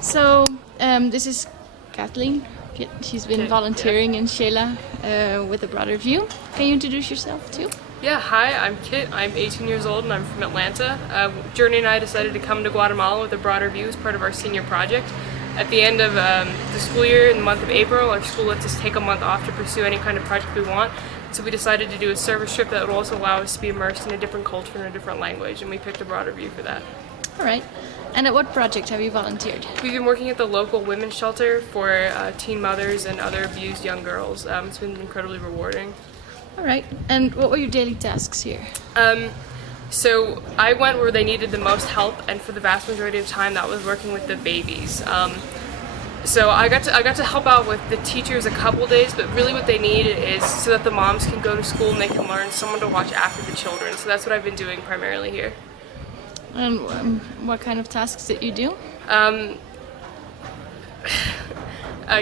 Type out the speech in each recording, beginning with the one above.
So this is Kathleen. She's been volunteering in Xela with a broader view. Can you introduce yourself too? Yeah, hi, I'm Kit. I'm 18 years old and I'm from Atlanta. Journey and I decided to come to Guatemala with a broader view as part of our senior project. At the end of the school year, in the month of April, our school lets us take a month off to pursue any kind of project we want. So we decided to do a service trip that would also allow us to be immersed in a different culture and a different language, and we picked a broader view for that. All right. And at what project have you volunteered? We've been working at the local women's shelter for teen mothers and other abused young girls. It's been incredibly rewarding. All right. And what were your daily tasks here? So I went where they needed the most help, and for the vast majority of time that was working with the babies. So I got to help out with the teachers a couple days, but really what they need is so that the moms can go to school and they can learn someone to watch after the children. So that's what I've been doing primarily here. And what kind of tasks did you do?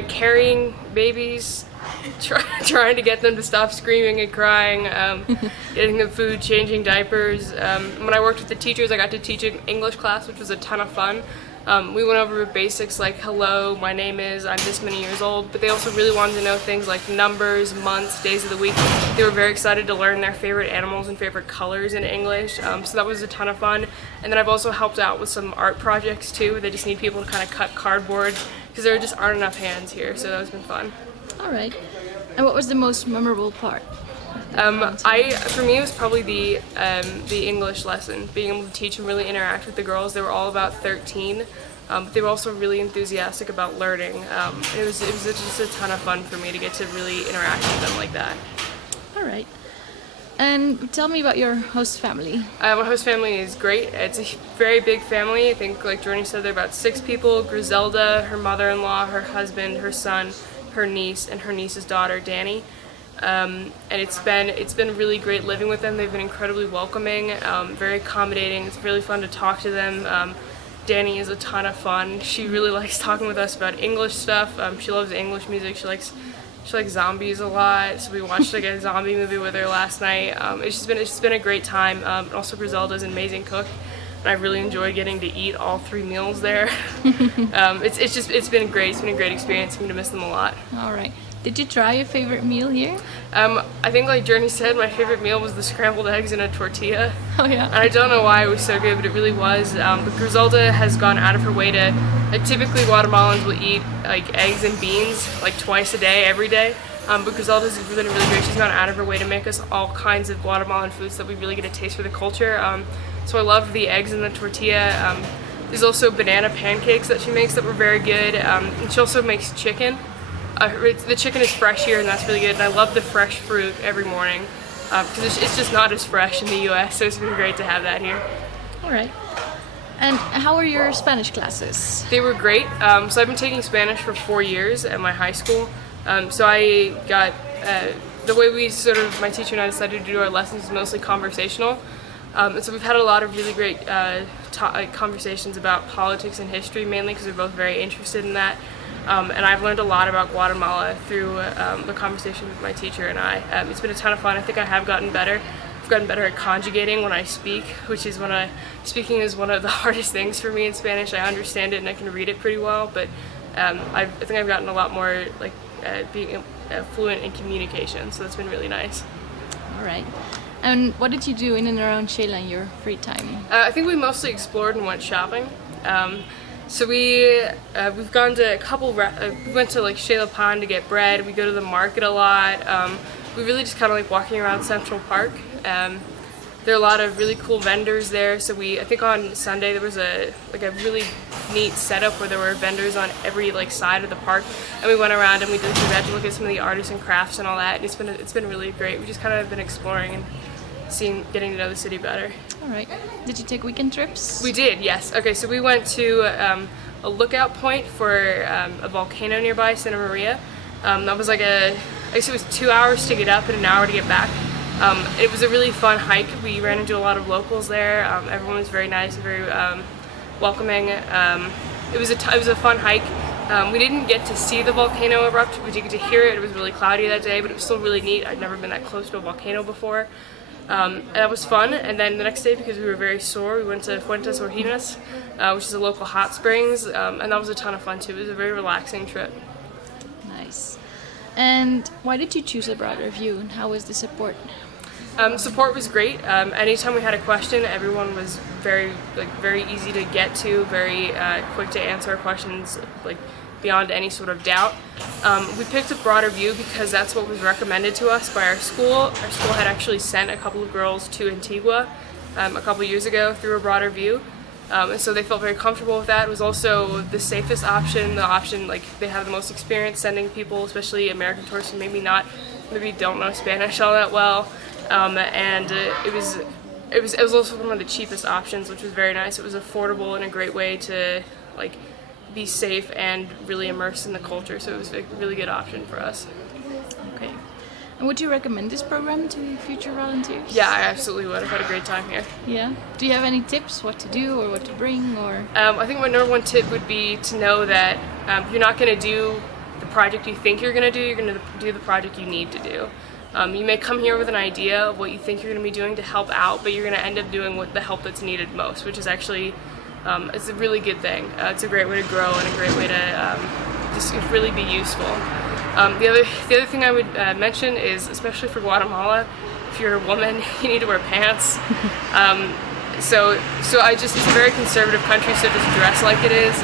Carrying babies, trying to get them to stop screaming and crying, getting them food, changing diapers. When I worked with the teachers, I got to teach an English class, which was a ton of fun. We went over basics like hello, my name is, I'm this many years old, but they also really wanted to know things like numbers, months, days of the week. They were very excited to learn their favorite animals and favorite colors in English, so that was a ton of fun. And then I've also helped out with some art projects too. They just need people to kind of cut cardboard because there just aren't enough hands here, so that has been fun. All right. And what was the most memorable part? For me, it was probably the English lesson, being able to teach and really interact with the girls. They were all about 13, but they were also really enthusiastic about learning. It was just a ton of fun for me to get to really interact with them like that. All right. And tell me about your host family. My host family is great. It's a very big family. I think, like Jordan said, there are about 6 people. Griselda, her mother-in-law, her husband, her son, her niece, and her niece's daughter, Danny. And it's been really great living with them. They've been incredibly welcoming, very accommodating. It's really fun to talk to them. Danny is a ton of fun. She really likes talking with us about English stuff. She loves English music. She likes zombies a lot. So we watched like a zombie movie with her last night. It's just been a great time. Also, Griselda's an amazing cook, and I really enjoyed getting to eat all 3 meals there. It's been great. It's been a great experience. I'm gonna miss them a lot. All right. Did you try your favorite meal here? I think, like Journey said, my favorite meal was the scrambled eggs in a tortilla. Oh yeah. And I don't know why it was so good, but it really was. But Griselda has gone out of her way to, typically Guatemalans will eat like eggs and beans like twice a day, every day. But Griselda's been really great. She's gone out of her way to make us all kinds of Guatemalan foods so that we really get a taste for the culture. So I love the eggs in the tortilla. There's also banana pancakes that she makes that were very good. And she also makes chicken. The chicken is fresh here, and that's really good. And I love the fresh fruit every morning because it's just not as fresh in the US, so it's been great to have that here. All right. And how were your Spanish classes? They were great. So I've been taking Spanish for 4 years at my high school. So I got, the way my teacher and I decided to do our lessons is mostly conversational. And so we've had a lot of really great conversations about politics and history, mainly because we're both very interested in that. And I've learned a lot about Guatemala through the conversation with my teacher and I. It's been a ton of fun. I think I have gotten better. I've gotten better at conjugating when I speak, which is speaking is one of the hardest things for me in Spanish. I understand it and I can read it pretty well, but I think I've gotten a lot more being fluent in communication, so that's been really nice. All right. And what did you do in and around Xela in your free time? I think we mostly explored and went shopping. So we've gone to a couple. We went to like Xela Pond to get bread. We go to the market a lot. We really just kind of like walking around Central Park. There are a lot of really cool vendors there. So I think on Sunday there was a really neat setup where there were vendors on every side of the park, and we went around and we got to look at some of the artists and crafts and all that. And it's been really great. We just kind of been exploring and getting to know the city better. All right. Did you take weekend trips? We did, yes. Okay, so we went to a lookout point for a volcano nearby, Santa Maria. That was I guess it was 2 hours to get up and an hour to get back. It was a really fun hike. We ran into a lot of locals there. Everyone was very nice and very welcoming. It was a fun hike. We didn't get to see the volcano erupt. We did get to hear it. It was really cloudy that day, but it was still really neat. I'd never been that close to a volcano before. And that was fun. And then the next day, because we were very sore, we went to Fuentes Orginas, which is a local hot springs, and that was a ton of fun too. It was a very relaxing trip. Nice. And why did you choose a broader view, and how was the support? Support was great. Anytime we had a question, everyone was very easy to get to, very quick to answer our questions, beyond any sort of doubt. We picked a broader view because that's what was recommended to us by our school. Our school had actually sent a couple of girls to Antigua a couple years ago through a broader view. And so they felt very comfortable with that. It was also the safest option, the option they have the most experience sending people, especially American tourists who maybe don't know Spanish all that well. And it was also one of the cheapest options, which was very nice. It was affordable and a great way to be safe and really immersed in the culture. So it was a really good option for us. Okay. And would you recommend this program to future volunteers? Yeah, I absolutely would. I've had a great time here. Yeah. Do you have any tips what to do or what to bring, or? I think my number one tip would be to know that you're not going to do the project you think you're going to do. You're going to do the project you need to do. You may come here with an idea of what you think you're going to be doing to help out, but you're going to end up doing the help that's needed most, which is actually it's a really good thing. It's a great way to grow and a great way to just really be useful. The other thing I would mention is, especially for Guatemala, if you're a woman, you need to wear pants. So it's a very conservative country, so just dress like it is.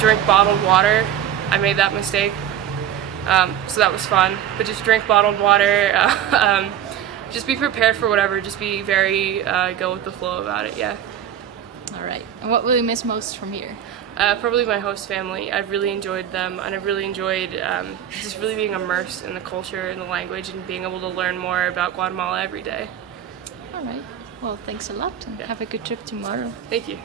Drink bottled water. I made that mistake. So that was fun, but just drink bottled water. Just be prepared for whatever. Just be very go with the flow about it. Yeah. All right. And what will you miss most from here? Probably my host family. I've really enjoyed them, and I've really enjoyed just really being immersed in the culture and the language and being able to learn more about Guatemala every day. All right. Well, thanks a lot, and have a good trip tomorrow. Thank you.